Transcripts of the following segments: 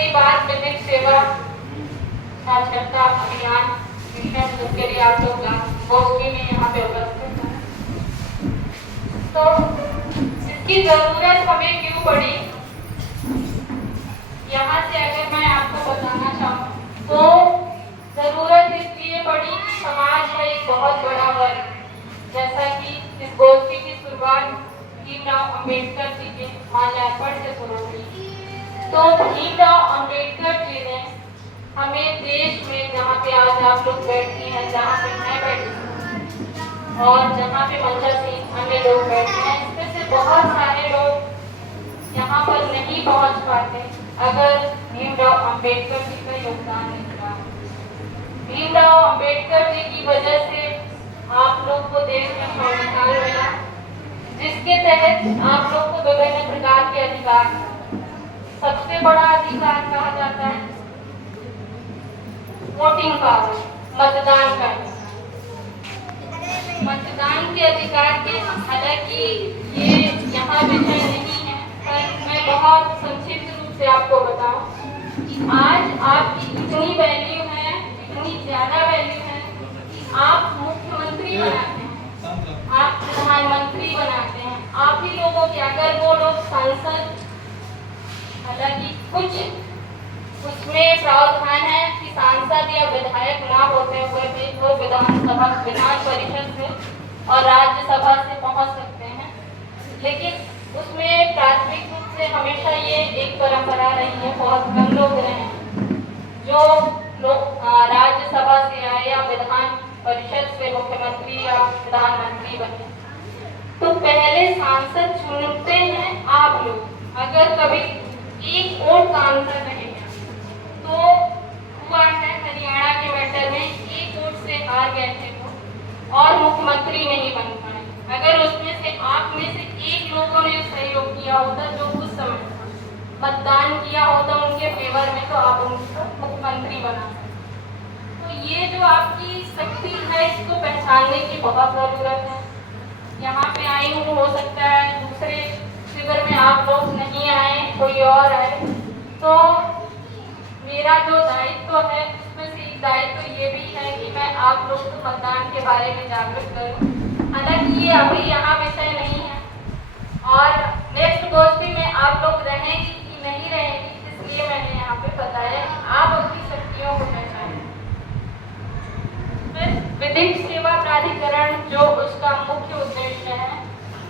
रही बात विधिक सेवा साक्षरता अभियान मिशन, जिसके लिए आप लोग गोष्ठी में यहाँ पे उपस्थित हैं, तो इसकी जरूरत हमें क्यों पड़ी, यहाँ से अगर मैं आपको बताना चाहूँ तो जरूरत इसलिए पड़ी कि समाज का एक बहुत बड़ा वर्ग, जैसा कि इस गोष्ठी की शुरुआत भीमराव अंबेडकर जी के माल्यार्पण से शुरू हुई। तो भीमराव अंबेडकर जी ने हमें देश में, जहाँ पे आज आप लोग बैठे हैं, जहाँ पे मैं बैठी हूँ और जहाँ पे मंचा सिंह अन्य लोग बैठे हैं, इसमें से बहुत सारे लोग यहाँ पर नहीं पहुँच पाते अगर भीमराव अंबेडकर जी का योगदान नहीं रहा। भीमराव अंबेडकर जी की वजह से आप लोग को देश में संविधान मिला, जिसके तहत आप लोग को विभिन्न प्रकार के अधिकार, सबसे बड़ा अधिकार कहा जाता है वोटिंग पावर, मतदान करना। मतदान के अधिकार के, हालांकि ये यहाँ विषय नहीं है, पर मैं बहुत संक्षिप्त रूप से आपको बताऊं। आज आपकी इतनी वैल्यू है, इतनी ज्यादा वैल्यू है, आप मुख्यमंत्री बनाते हैं, आप प्रधानमंत्री बनाते हैं, आप ही लोगों के, अगर वो लोग सांसद, हालांकि कुछ उसमें प्रावधान है कि सांसद या विधायक ना होते हुए भी वो विधानसभा, विधान परिषद से और राज्यसभा से पहुंच सकते हैं, लेकिन उसमें प्राथमिक रूप से हमेशा ये एक परंपरा रही है, बहुत कम लोग रहे हैं जो लोग राज्यसभा से आए या विधान परिषद से मुख्यमंत्री या प्रधानमंत्री बने। तो पहले सांसद चुनते हैं आप लोग। अगर कभी एक और सांसद रहेगा तो हुआ है हरियाणा के मैटर में, एक वोट से हार गए थे वो और मुख्यमंत्री नहीं बन पाए। अगर उसमें से आप में से एक लोगों ने सहयोग किया होता, जो उस समय मतदान किया होता उनके फेवर में, तो आप उनको मुख्यमंत्री बना सकते। तो ये जो आपकी शक्ति है, इसको पहचानने की बहुत जरूरत है। यहाँ पे आई हूँ, हो सकता है दूसरे शिविर में आप लोग नहीं आए, कोई और आए, तो मेरा जो दायित्व है उसमें से एक दायित्व ये भी है कि मैं आप लोग को मतदान के बारे में जागरूक करूं। हालांकि ये अभी यहाँ विषय नहीं है और नेक्स्ट गोष्ठी में आप लोग रहेंगी कि नहीं रहेंगी, इसलिए मैंने यहाँ पे बताया कि आप अपनी शक्तियों को पहचानें। विधिक सेवा प्राधिकरण जो उसका मुख्य उद्देश्य है,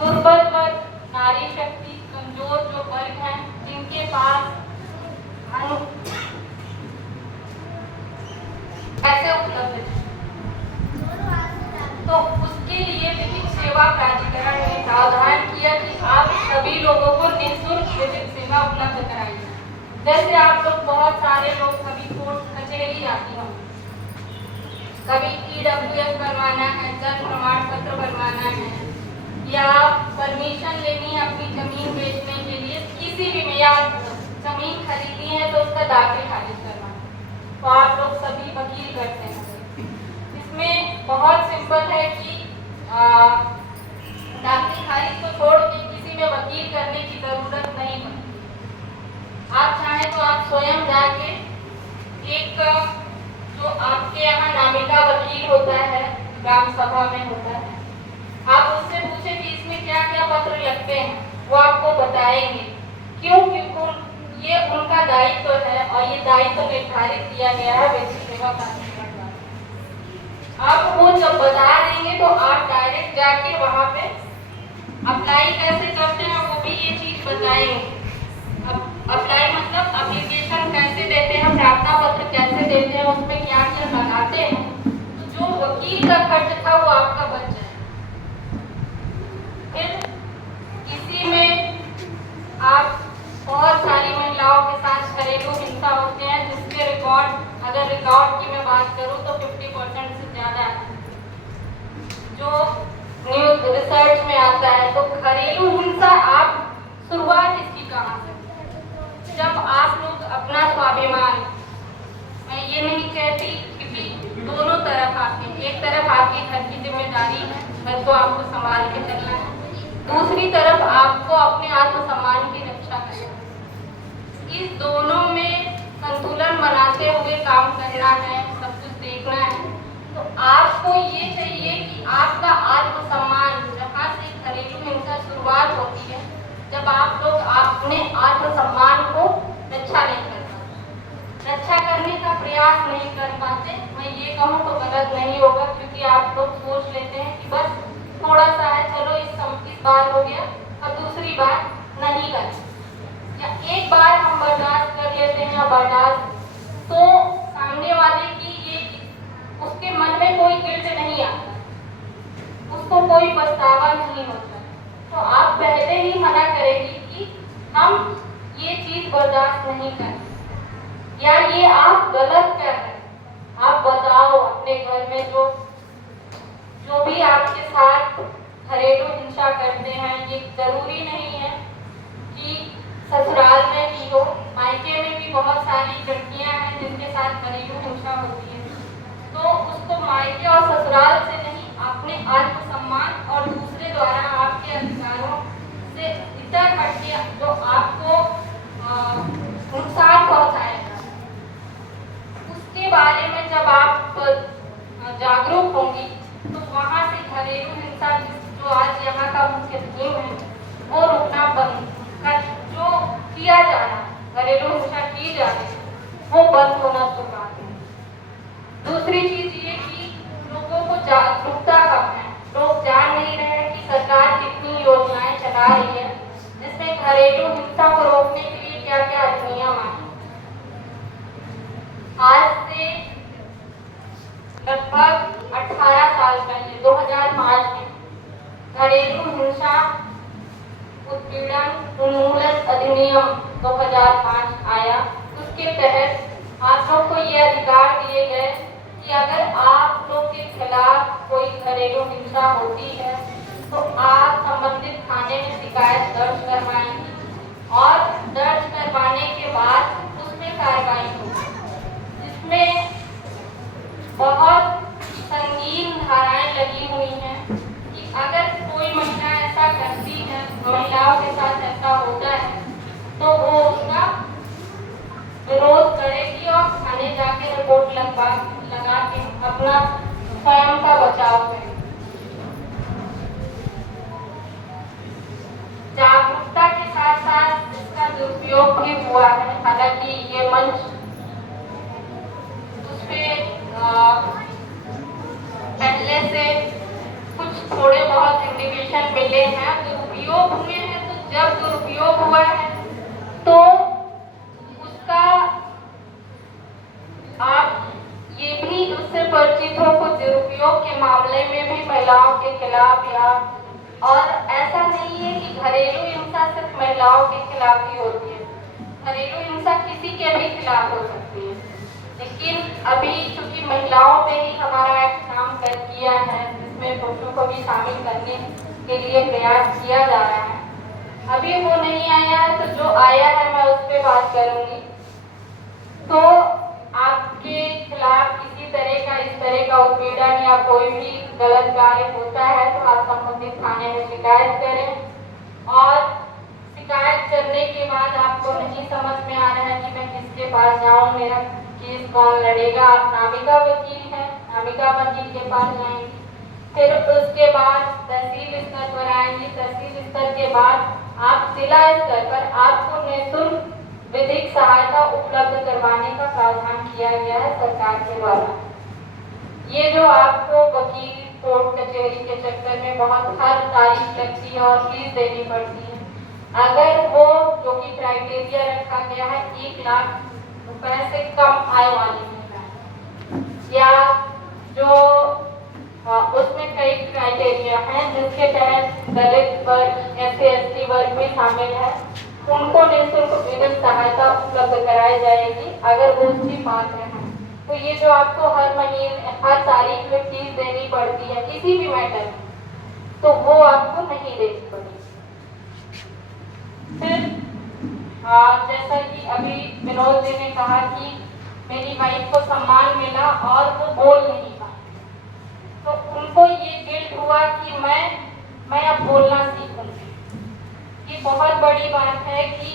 दुर्बल वर्ग, नारी शक्ति, कमजोर जो वर्ग हैं, जिनके पास ऐसे उपलब्ध है, तो उसके लिए विधिक सेवा प्राधिकरण ने प्रावधान किया कि आप सभी लोगों को निःशुल्क विधिक सेवा उपलब्ध कराइए। जैसे आप लोग, बहुत सारे लोग कभी कोर्ट कचहरी जाती हों, कभी EWS बनवाना है, जन्म प्रमाण पत्र बनवाना है, या परमिशन लेनी है अपनी जमीन बेचने के लिए, किसी भी में, या जमीन खरीदनी है तो उसका दाखिल खारिज करना, तो आप लोग सभी वकील करते हैं। इसमें बहुत सिंपल है कि दाखिल खारिज को छोड़ के किसी में वकील करने की जरूरत नहीं पड़ती। आप चाहें तो आप स्वयं जाके, एक जो आपके यहाँ नामिका वकील होता है, ग्राम सभा में होता है, आप उससे पूछे कि इसमें क्या क्या पत्र लगते हैं, वो आपको बताएंगे। क्यों? क्योंकि ये उनका दायित्व है और ये दायित्व निर्धारित किया गया है विधिक सेवा प्राधिकरण द्वारा। अब वो जब बता देंगे तो आप डायरेक्ट जाके वहाँ पे अप्लाई कैसे करते हैं वो भी ये चीज बताएंगे। अब अप्लाई मतलब एप्लीकेशन कैसे देते हैं, प्रार्थना पत्र कैसे देते हैं, उसमें क्या क्या लगाते हैं, तो जो वकील का खर्च था वो आपका बच जाए। फिर इसी में आप बहुत सारी महिलाओं के साथ घरेलू हिंसा होते हैं, जिसके रिकॉर्ड, अगर रिकॉर्ड की मैं बात करूं तो 50% से ज़्यादा है जो न्यूज रिसर्च में आता है। तो घरेलू हिंसा, आप शुरुआत इसकी कहाँ से? जब आप लोग अपना स्वाभिमान, मैं ये नहीं कहती कि दोनों तरफ आपकी, एक तरफ आपकी घर की जिम्मेदारी है, घर को आपको संभाल के चलना है, दूसरी तरफ आपको अपने आत्मसम्मान की रक्षा करना है। इस दोनों में आपको ये चाहिए कि आपका आत्मसम्मान, जहाँ से घरेलू हिंसा शुरुआत होती है, जब आप लोग अपने आत्मसम्मान को रक्षा नहीं कर पाते, रक्षा करने का प्रयास नहीं कर पाते, मैं ये कहूँ तो गलत नहीं होगा, क्योंकि आप लोग सोच लेते हैं कि बस थोड़ा सा है, चलो इस बार हो गया, अब दूसरी बार नहीं करें, या एक बार हम बर्दाश्त कर लेते हैं बर्दाश्त, तो सामने वाले की ये उसके मन में कोई गिल्ट नहीं आता, उसको कोई पछतावा नहीं होता, तो आप पहले ही मना करेंगे कि हम ये चीज बर्दाश्त नहीं करें, या ये आप गलत कर रहे हैं। आप बताओ अपने घर में जो भी आपके साथ घरेलू हिंसा करते हैं, ये जरूरी नहीं है कि ससुराल में भी हो, मायके में भी बहुत सारी लड़कियां हैं जिनके साथ घरेलू हिंसा होती है, तो उसको मायके और ससुराल से नहीं, अपने आत्मसम्मान और दूसरे द्वारा आपके अधिकारों से इतर हटके जो आपको नुकसान पहुंचाएगा, उसके बारे में जब आप जागरूक होंगी, तो वहाँ से घरेलू हिंसा जो आज यहाँ का मुख्य थीम है, वो रुकना बंद कर, जो किया जा रहा है, घरेलू हिंसा की जा रही है, वो बंद होना शुरू है। दूसरी चीज ये कि लोगों को जागरूकता कम है, लोग जान नहीं रहे हैं कि सरकार कितनी योजनाएं चला रही है, जिसमें घरेलू हिंसा को रोकने के लिए क्या क्या अधिनियम आए। आज से लगभग 18 साल पहले 2005 में घरेलू हिंसा उत्पीड़न उन्मूलन अधिनियम 2005 आया। उसके तहत आप लोग को ये अधिकार दिए गए कि अगर आप लोग के खिलाफ कोई घरेलू हिंसा होती है तो आप संबंधित थाने में शिकायत दर्ज करवाएंगे, और दर्ज करवाने के बाद उसमें कार्रवाई होगी, जिसमें बहुत संगीन धाराएं लगी हुई हैं कि अगर कोई महिला ऐसा करती है, महिलाओं के साथ ऐसा होता है, तो वो उसका विरोध करेगी और थाने जाके रिपोर्ट लगा के अपना स्वयं का बचाव करेगी। जागरूकता के साथ साथ इसका दुरुपयोग भी हुआ है। हालांकि ये मंच उसपे पहले से कुछ थोड़े बहुत इंडिकेशन मिले हैं, दुरुपयोग हुए हैं, तो जब दुरुपयोग हुआ है तो उसका आप ये भी उससे परिचित हो, कुछ दुरुपयोग के मामले में भी महिलाओं के खिलाफ, या और ऐसा नहीं है कि घरेलू हिंसा सिर्फ महिलाओं के खिलाफ ही होती है, घरेलू हिंसा किसी के भी खिलाफ हो सकती है, लेकिन अभी चूंकि महिलाओं पे ही हमारा एक्ट काम कर किया है, जिसमें पुरुषों को भी शामिल करने के लिए प्रयास किया जा रहा है, अभी वो नहीं आया है, तो जो आया है मैं उस पर बात करूंगी। तो आपके खिलाफ किसी तरह का इस तरह का उत्पीड़न या कोई भी गलत कार्य होता है तो आप संबंधित थाने में शिकायत करें, और शिकायत करने के बाद आपको नहीं समझ में आ रहा है कि मैं किसके पास जाऊं, मेरा केस कौन लड़ेगा, आप नामिका वकील हैं, नामिका वकील के पास जाएंगे, फिर उसके बाद तहसील स्तर पर आएंगे, तहसील स्तर के बाद आप जिला स्तर पर आपको निःशुल्क विधिक सहायता उपलब्ध करवाने का प्रावधान किया गया है सरकार के द्वारा। ये जो आपको वकील कोर्ट कचहरी के चक्कर में बहुत हर तारीख लगती है और फीस देनी पड़ती है, अगर वो जो कि क्राइटेरिया रखा गया है 1 लाख रुपए से कम आय वाली महिला, या जो उसमें कई क्राइटेरिया हैं जिसके तहत दलित वर्ग, SC/ST वर्ग भी शामिल है, उनको निःशुल्क विधिक सहायता उपलब्ध कराई जाएगी अगर वो उसकी पात्र हैं। तो ये जो आपको हर महीने हर तारीख में फीस देनी पड़ती है किसी भी मैटर में, तो वो आपको नहीं देनी पड़ेगी। फिर जैसा कि अभी विनोद जी ने कहा कि मेरी वाइफ को सम्मान मिला और वो बोल नहीं पाई, तो उनको ये गिल्ट हुआ कि मैं अब बोलना सीखूंगी। ये बहुत बड़ी बात है कि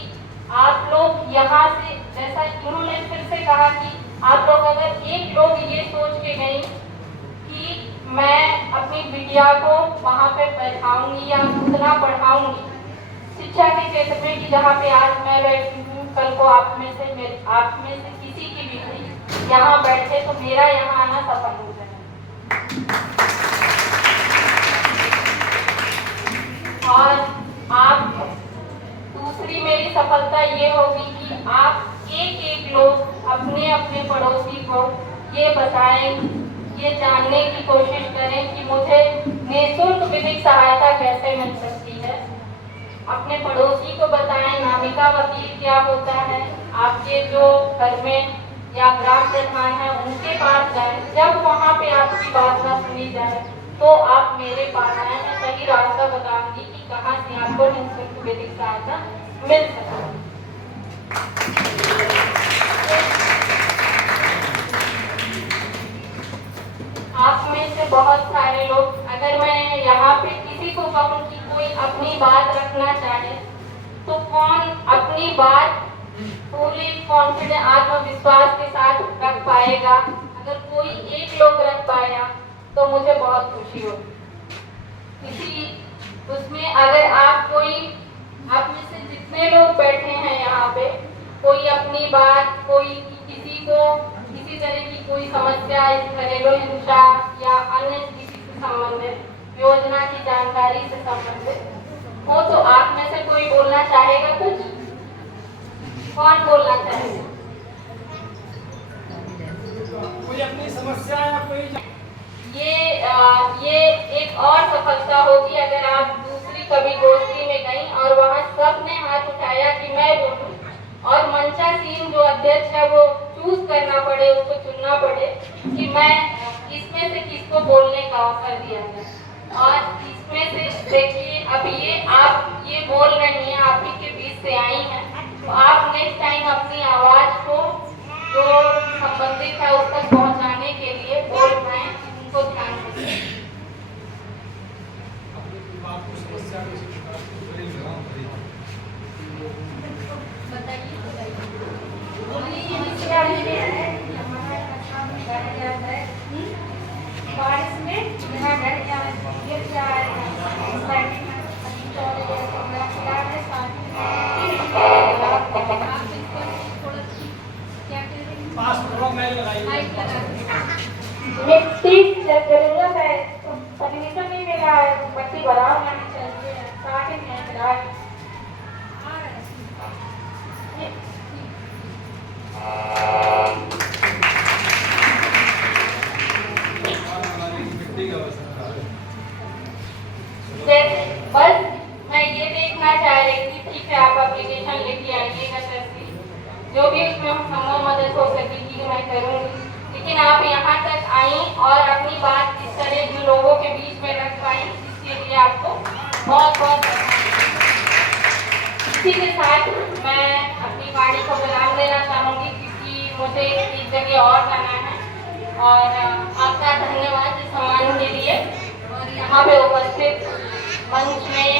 आप लोग यहाँ से, जैसा इन्होंने फिर से कहा कि आप लोग अगर एक लोग ये सोच के गए कि मैं अपनी बिटिया को वहाँ पे बैठाऊंगी या उतना पढ़ाऊंगी शिक्षा के क्षेत्र में कि जहाँ पे आज मैं बैठी हूँ, कल को आप में से किसी की भी हुई यहाँ बैठे तो मेरा यहाँ आना सफल हो जाए। और आप दूसरी मेरी सफलता ये होगी कि आप एक एक लोग अपने अपने पड़ोसी को ये बताएं, ये जानने की कोशिश करें कि मुझे निःशुल्क विधिक सहायता कैसे मिल सकती है। अपने पड़ोसी को बताएं नामिका वकील क्या होता है। आपके जो घर में या ग्राम प्रधान है उनके पास जाए। जब वहाँ पे आपकी बात ना सुनी जाए तो आप मेरे पास आए, मैं सही रास्ता बताऊंगी कि कहाँ से आपको निःशुल्क विधिक सहायता मिल सकती है। आप में से बहुत सारे लोग, अगर मैं यहाँ पे किसी को कहूँ कि कोई अपनी बात रखना चाहे तो कौन अपनी बात पूरी कॉन्फिडेंस आत्मविश्वास के साथ रख पाएगा। अगर कोई एक लोग रख पाया तो मुझे बहुत खुशी होगी। इसी उसमें अगर आप में से जितने लोग बैठे हैं यहाँ पे, कोई अपनी बात, कोई किसी को किसी तरह की कोई समस्या, घरेलू हिंसा या अन्य किसी से संबंधित योजना की जानकारी से संबंधित हो तो आप में से कोई बोलना चाहेगा? कुछ कौन बोलना चाहेगा? कोई अपनी समस्या या कोई ये एक और सफलता होगी अगर आप दूसरी कभी गोष्ठी में गई और वहाँ सबने हाथ उठाया कि मैं बोलूं और मंचासीन जो अध्यक्ष है वो चूज करना पड़े, उसको चुनना पड़े कि मैं इसमें से किसको बोलने का अवसर दिया जाए। और इसमें से देखिए अब आप ये बोल रही हैं, आप ही के बीच से आई हैं, तो आप नेक्स्ट टाइम अपनी आवाज को जो संबंधित है उस तक पहुंचाने के लिए बोल पाए, उनको ध्यान रखें। बारिश में यहाँ घर गिर जाए, मिट्टी जरूरत है, परमिशन नहीं मिला है, बत्ती बढ़ाओ नहीं चाहिए, ताकि नहीं मिला है। बस मैं ये देखना चाह रही थी, ठीक है आप एप्लीकेशन लेके आइएगा सर से, जो भी उसमें संभव मदद हो सकेगी मैं करूँगी, लेकिन आप यहाँ तक आई और अपनी बात इस तरह जिन लोगों के बीच में रख पाई, इसके लिए आपको बहुत बहुत इसी के साथ मैं अपनी वाणी को विराम देना चाहूँगी क्योंकि मुझे एक जगह और जाना है। और आपका धन्यवाद इस सम्मान के लिए। और यहाँ पे उपस्थित मंच में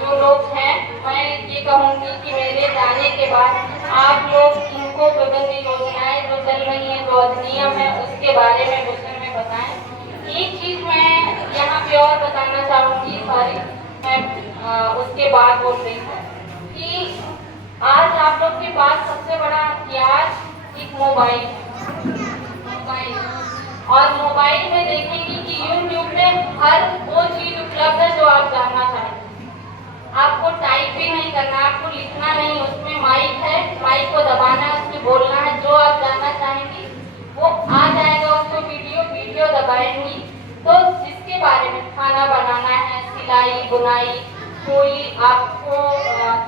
जो लोग हैं, मैं ये कहूँगी कि मेरे जाने के बाद आप लोग इनको विभिन्न योजनाएं जो चल रही हैं, जो अधिनियम है, उसके बारे में विषय में बताएं। एक चीज मैं यहाँ पे और बताना चाहूँगी, सॉरी मैं उसके बाद बोल रही हूँ कि आज आप लोग के पास सबसे बड़ा हथियार एक मोबाइल, और मोबाइल में देखेंगे कि यूट्यूब में हर वो चीज उपलब्ध है जो आप जानना चाहेंगे। आपको टाइप भी नहीं करना, आपको लिखना नहीं, उसमें माइक है, माइक को दबाना है, उसमें बोलना है, जो आप जानना चाहेंगी वो आ जाएगा। उसको वीडियो दबाएंगी तो जिसके बारे में खाना बनाना है, सिलाई बुनाई, कोई आपको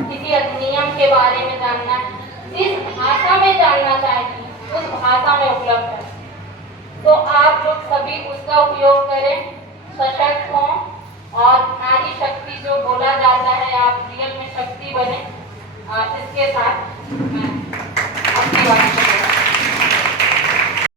किसी अधिनियम के बारे में जानना है, जिस भाषा में जानना चाहेंगी उस भाषा में उपलब्ध है। तो आप लोग सभी उसका उपयोग करें, सशक्त हों और नारी शक्ति जो बोला जाता है आप रियल में शक्ति बने। इसके साथ मैं अपनी बात